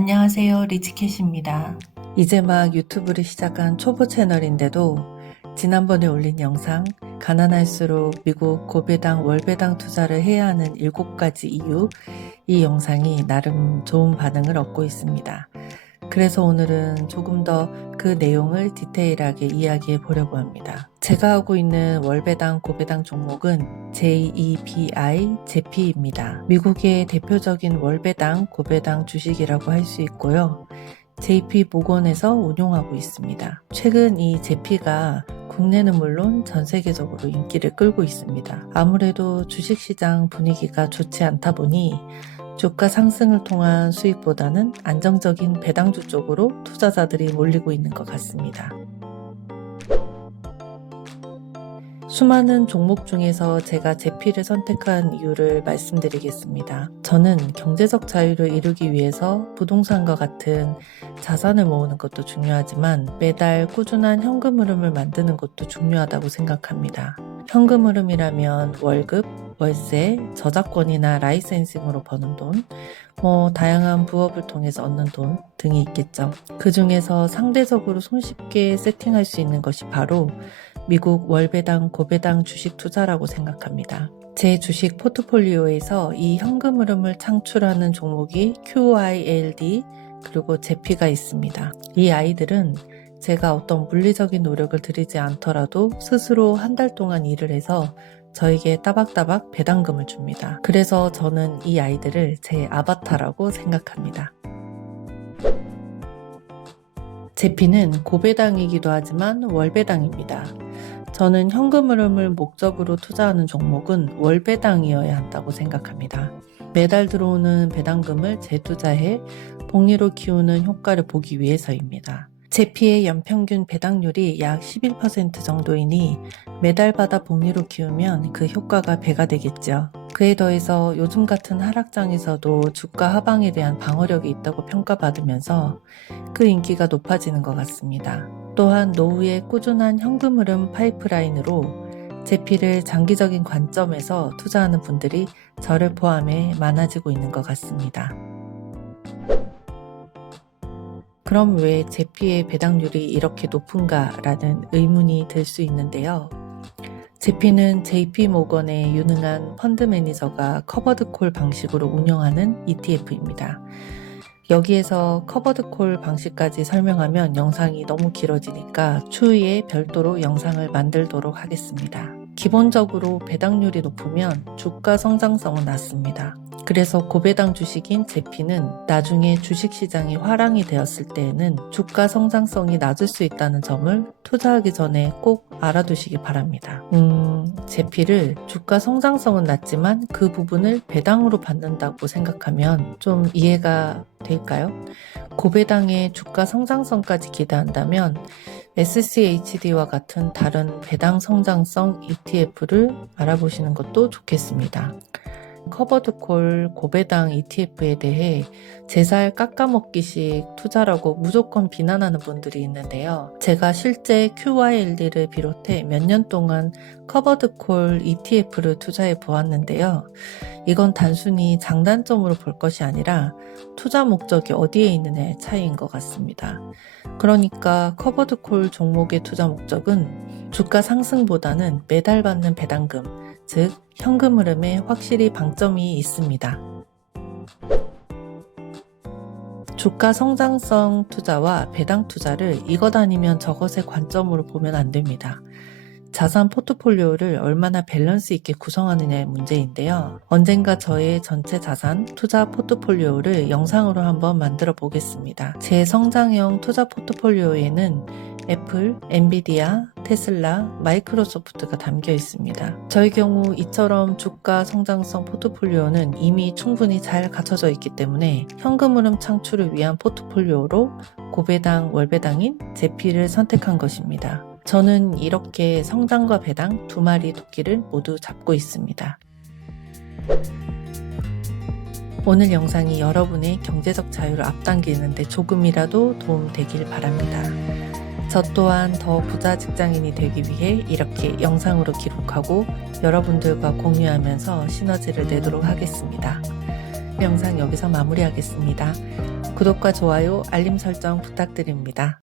안녕하세요. 리치캣입니다. 이제 막 유튜브를 시작한 초보 채널인데도 지난번에 올린 영상 가난할수록 미국 고배당 월배당 투자를 해야 하는 7가지 이유 이 영상이 나름 좋은 반응을 얻고 있습니다. 그래서 오늘은 조금 더 그 내용을 디테일하게 이야기해 보려고 합니다. 제가 하고 있는 월배당 고배당 종목은 JEPI, 제피입니다. 미국의 대표적인 월배당 고배당 주식이라고 할 수 있고요. JP 복원에서 운용하고 있습니다. 최근 이 제피가 국내는 물론 전 세계적으로 인기를 끌고 있습니다. 아무래도 주식시장 분위기가 좋지 않다 보니 주가 상승을 통한 수익보다는 안정적인 배당주 쪽으로 투자자들이 몰리고 있는 것 같습니다. 수많은 종목 중에서 제가 제피를 선택한 이유를 말씀드리겠습니다. 저는 경제적 자유를 이루기 위해서 부동산과 같은 자산을 모으는 것도 중요하지만 매달 꾸준한 현금 흐름을 만드는 것도 중요하다고 생각합니다. 현금 흐름이라면 월급, 월세, 저작권이나 라이센싱으로 버는 돈, 뭐 다양한 부업을 통해서 얻는 돈 등이 있겠죠. 그 중에서 상대적으로 손쉽게 세팅할 수 있는 것이 바로 미국 월배당 고배당 주식 투자라고 생각합니다. 제 주식 포트폴리오에서 이 현금 흐름을 창출하는 종목이 QYLD 그리고 제피가 있습니다. 이 아이들은 제가 어떤 물리적인 노력을 들이지 않더라도 스스로 한 달 동안 일을 해서 저에게 따박따박 배당금을 줍니다. 그래서 저는 이 아이들을 제 아바타라고 생각합니다. 제피는 고배당이기도 하지만 월배당입니다. 저는 현금 흐름을 목적으로 투자하는 종목은 월배당이어야 한다고 생각합니다. 매달 들어오는 배당금을 재투자해 복리로 키우는 효과를 보기 위해서입니다. 제피의 연평균 배당률이 약 11% 정도이니 매달 받아 복리로 키우면 그 효과가 배가 되겠죠. 그에 더해서 요즘 같은 하락장에서도 주가 하방에 대한 방어력이 있다고 평가받으면서 그 인기가 높아지는 것 같습니다. 또한 노후의 꾸준한 현금 흐름 파이프라인으로 제피를 장기적인 관점에서 투자하는 분들이 저를 포함해 많아지고 있는 것 같습니다. 그럼 왜 제피의 배당률이 이렇게 높은가라는 의문이 들 수 있는데요. 제피는 JP 모건의 유능한 펀드 매니저가 커버드 콜 방식으로 운영하는 ETF입니다. 여기에서 커버드 콜 방식까지 설명하면 영상이 너무 길어지니까 추후에 별도로 영상을 만들도록 하겠습니다. 기본적으로 배당률이 높으면 주가 성장성은 낮습니다. 그래서 고배당 주식인 제피는 나중에 주식시장이 화랑이 되었을 때에는 주가 성장성이 낮을 수 있다는 점을 투자하기 전에 꼭 알아두시기 바랍니다. 음, 제피를 주가 성장성은 낮지만 그 부분을 배당으로 받는다고 생각하면 좀 이해가 될까요? 고배당의 주가 성장성까지 기대한다면 SCHD와 같은 다른 배당 성장성 ETF를 알아보시는 것도 좋겠습니다. 커버드콜 고배당 ETF에 대해 제살 깎아먹기식 투자라고 무조건 비난하는 분들이 있는데요. 제가 실제 QYLD를 비롯해 몇 년 동안 커버드콜 ETF를 투자해 보았는데요. 이건 단순히 장단점으로 볼 것이 아니라 투자 목적이 어디에 있느냐의 차이인 것 같습니다. 그러니까 커버드콜 종목의 투자 목적은 주가 상승보다는 매달 받는 배당금, 즉 현금 흐름에 확실히 방점이 있습니다. 주가 성장성 투자와 배당 투자를 이것 아니면 저것의 관점으로 보면 안 됩니다. 자산 포트폴리오를 얼마나 밸런스 있게 구성하느냐의 문제인데요. 언젠가 저의 전체 자산 투자 포트폴리오를 영상으로 한번 만들어 보겠습니다. 제 성장형 투자 포트폴리오에는 애플, 엔비디아, 테슬라, 마이크로소프트가 담겨 있습니다. 저의 경우 이처럼 주가 성장성 포트폴리오는 이미 충분히 잘 갖춰져 있기 때문에 현금 흐름 창출을 위한 포트폴리오로 고배당, 월배당인 제피를 선택한 것입니다. 저는 이렇게 성장과 배당 두 마리 토끼를 모두 잡고 있습니다. 오늘 영상이 여러분의 경제적 자유를 앞당기는데 조금이라도 도움 되길 바랍니다. 저 또한 더 부자 직장인이 되기 위해 이렇게 영상으로 기록하고 여러분들과 공유하면서 시너지를 내도록 하겠습니다. 영상 여기서 마무리하겠습니다. 구독과 좋아요, 알림 설정 부탁드립니다.